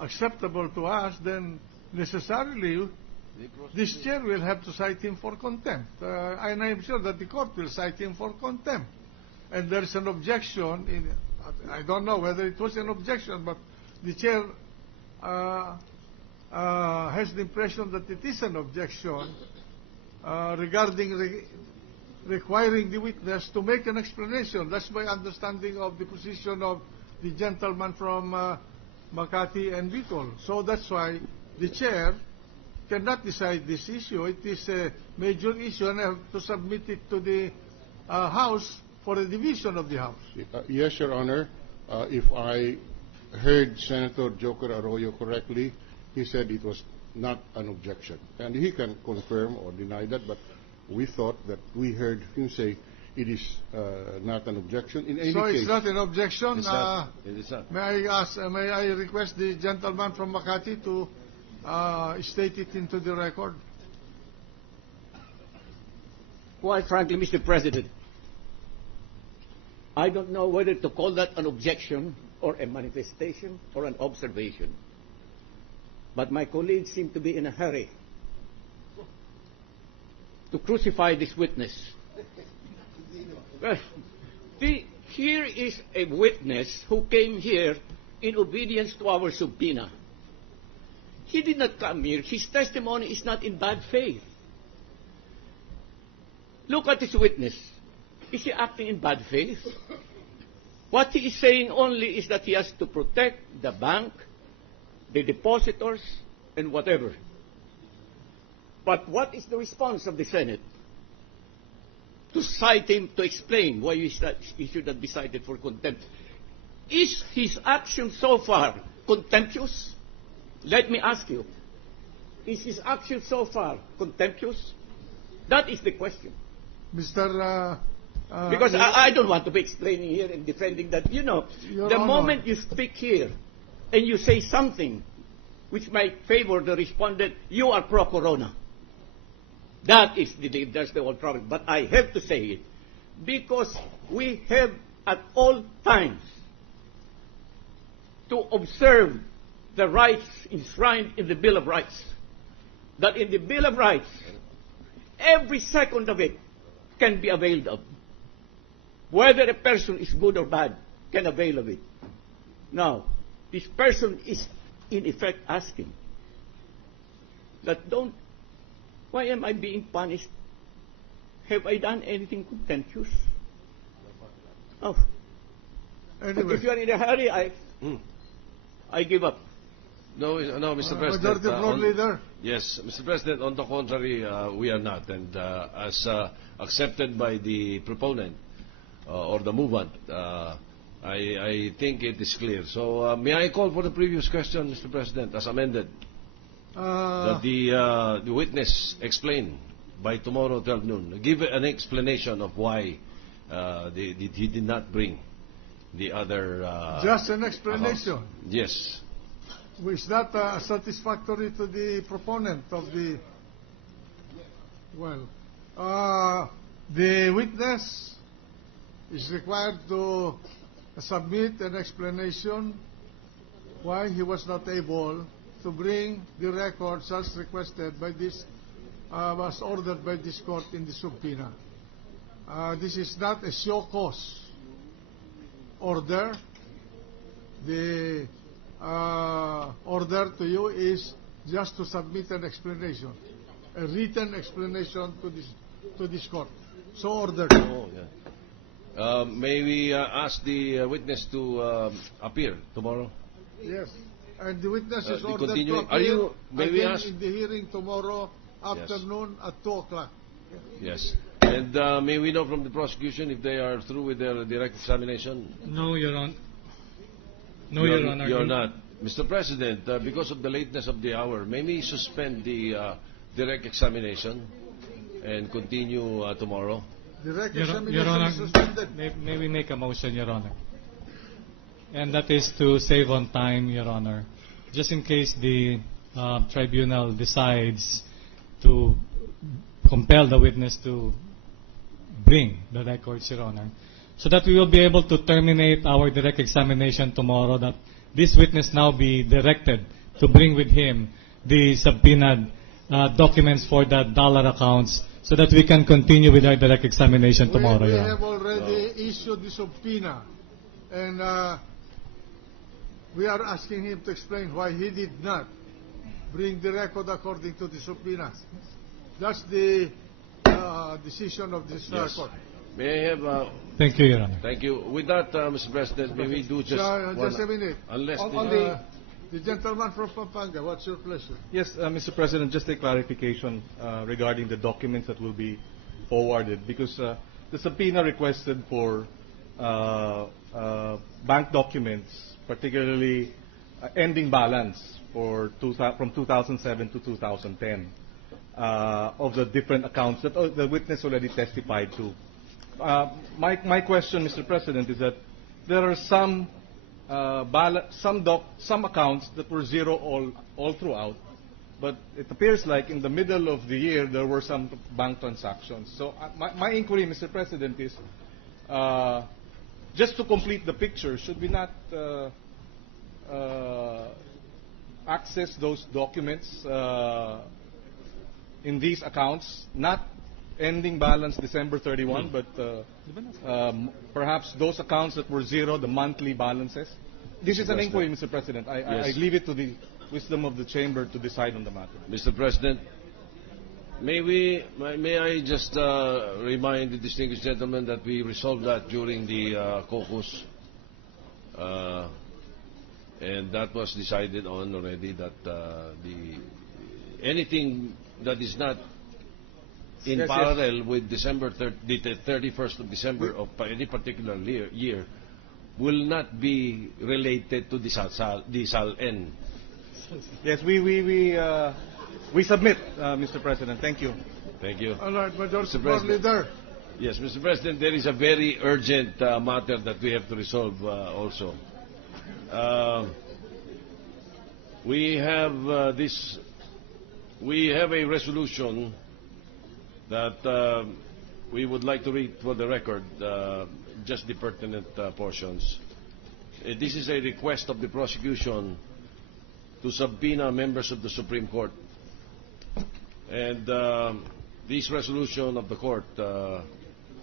Acceptable to us, then necessarily this chair will have to cite him for contempt. And I'm sure that the court will cite him for contempt. And there's an objection. I don't know whether it was an objection, but the chair has the impression that it is an objection regarding requiring the witness to make an explanation. That's my understanding of the position of the gentleman from Makati and Bicol. So that's why the chair cannot decide this issue. It is a major issue, and I have to submit it to the House for a division of the House. Yes, Your Honor. If I heard Senator Joker Arroyo correctly, he said it was not an objection. And he can confirm or deny that, but we thought that we heard him say it is not an objection. In any So case, it's not an objection. It is not. May I request the gentleman from Makati to state it into the record? Quite frankly, Mr. President, I don't know whether to call that an objection or a manifestation or an observation. But my colleagues seem to be in a hurry to crucify this witness. Here is a witness who came here in obedience to our subpoena. He did not come here. His testimony is not in bad faith. Look at this witness. Is he acting in bad faith? What he is saying only is that he has to protect the bank, the depositors, and whatever. But what is the response of the Senate? To cite him, to explain why he should not be cited for contempt. Is his action so far contemptuous? Let me ask you. Is his action so far contemptuous? That is the question. Mr. Because I don't want to be explaining here and defending that. You know, Your the Honor. moment you speak here and you say something which might favor the respondent, you are pro-corona. That's the whole problem. But I have to say it because we have at all times to observe the rights enshrined in the Bill of Rights. That in the Bill of Rights, every second of it can be availed of. Whether a person is good or bad can avail of it. Now, this person is in effect asking that why am I being punished? Have I done anything contemptuous? Oh. Anyway. If you are in a hurry, I give up. No, Mr. President. Majority Floor Leader. Yes, Mr. President, on the contrary, we are not. And as accepted by the proponent or the movement, I think it is clear. So may I call for the previous question, Mr. President, as amended? That the witness explain by tomorrow 12 noon. Give an explanation of why he did not bring the other... Just an explanation. Yes. Is that satisfactory to the proponent of the... Well, the witness is required to submit an explanation why he was not able to bring the records as requested by this, was ordered by this court in the subpoena. This is not a show cause order. The order to you is just to submit an explanation, a written explanation to this court. So ordered. Oh, yeah. May we ask the witness to appear tomorrow? Yes. And the witness is the ordered to continuing- appear may we again ask- in the hearing tomorrow afternoon at 2 o'clock. Yes. And may we know from the prosecution if they are through with their direct examination? No, Your Honor. No, Your Honor. You're not. Mr. President, because of the lateness of the hour, may we suspend the direct examination and continue tomorrow? Direct Your examination Honor, is suspended. may we make a motion, Your Honor? And that is to save on time, Your Honor. just in case the tribunal decides to compel the witness to bring the records, Your Honor, so that we will be able to terminate our direct examination tomorrow, that this witness now be directed to bring with him the subpoenaed documents for the dollar accounts, so that we can continue with our direct examination tomorrow. We Your Honor. have already issued the subpoena, and we are asking him to explain why he did not bring the record according to the subpoena. That's the decision of this Yes. court. May I have... Thank you, Your Honor. Thank you. With that, Mr. President, may we do just Just a minute. Unless The gentleman from Pampanga, what's your pleasure? Yes, Mr. President, just a clarification regarding the documents that will be forwarded, because the subpoena requested for bank documents, particularly ending balance for from 2007 to 2010 of the different accounts that the witness already testified to. My question, Mr. President, is that there are some accounts that were zero all throughout, but it appears like in the middle of the year there were some bank transactions. So my inquiry, Mr. President, is just to complete the picture, should we not access those documents in these accounts, not ending balance December 31, but perhaps those accounts that were zero, the monthly balances? This is an inquiry, Mr. President. I leave it to the wisdom of the chamber to decide on the matter. Mr. President, may I just remind the distinguished gentleman that we resolved that during the caucus, and that was decided on already, that anything that is not in parallel with the 31st of December of any particular year will not be related to the SAL-N. Yes, we submit, Mr. President. Thank you. Thank you. All right, Majority Mr. Floor President. Leader. Yes, Mr. President, there is a very urgent matter that we have to resolve also. We have a resolution that we would like to read for the record, just the pertinent portions. This is a request of the prosecution to subpoena members of the Supreme Court. And this resolution of the court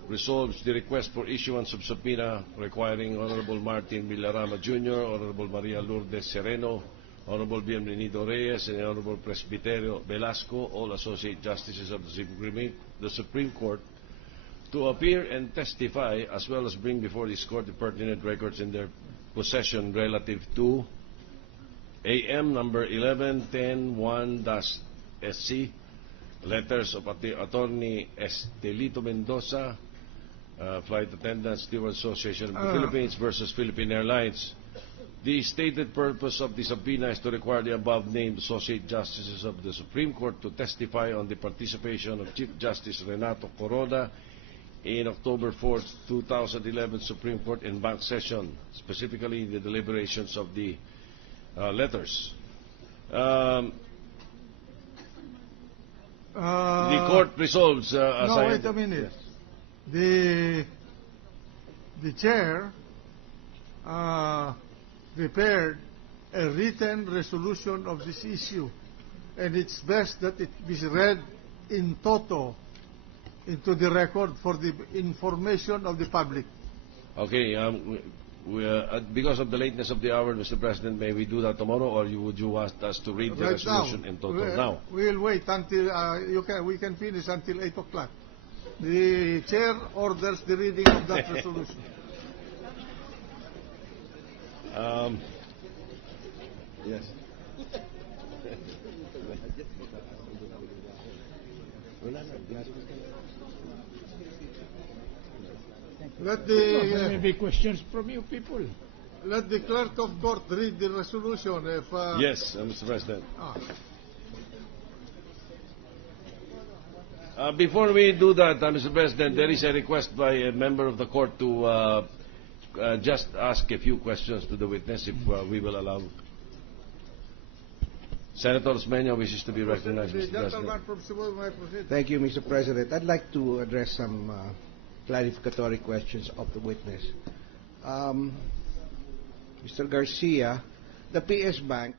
resolves the request for issuance of subpoena requiring Honorable Martin Villarama Jr., Honorable Maria Lourdes Sereno, Honorable Bienvenido Reyes, and Honorable Presbiterio Velasco, all Associate Justices of the Supreme Court, to appear and testify, as well as bring before this court the pertinent records in their possession relative to AM number 11-10-1-SC, letters of Attorney Estelito Mendoza, Flight Attendants Steward Association of the Philippines versus Philippine Airlines. The stated purpose of the subpoena is to require the above-named Associate Justices of the Supreme Court to testify on the participation of Chief Justice Renato Corona in October 4, 2011 Supreme Court in bank session, specifically the deliberations of the letters. The court resolves... no, wait a minute. Yes. The chair prepared a written resolution of this issue, and it's best that it be read in toto into the record for the information of the public. Okay, because of the lateness of the hour, Mr. President, may we do that tomorrow, or would you want us to read the Right resolution now, in total now? We'll wait until we can finish until 8 o'clock. The chair orders the reading of that resolution. Yes. Let There may be questions from you people. let the clerk of court read the resolution. Yes, Mr. President. Before we do that, Mr. President, there is a request by a member of the court to just ask a few questions to the witness, if we will allow. Senator Osmeña wishes to be recognized, The Mr. President. gentleman from Cebu may proceed. Thank you, Mr. President. I'd like to address some clarificatory questions of the witness. Mr. Garcia, the PS Bank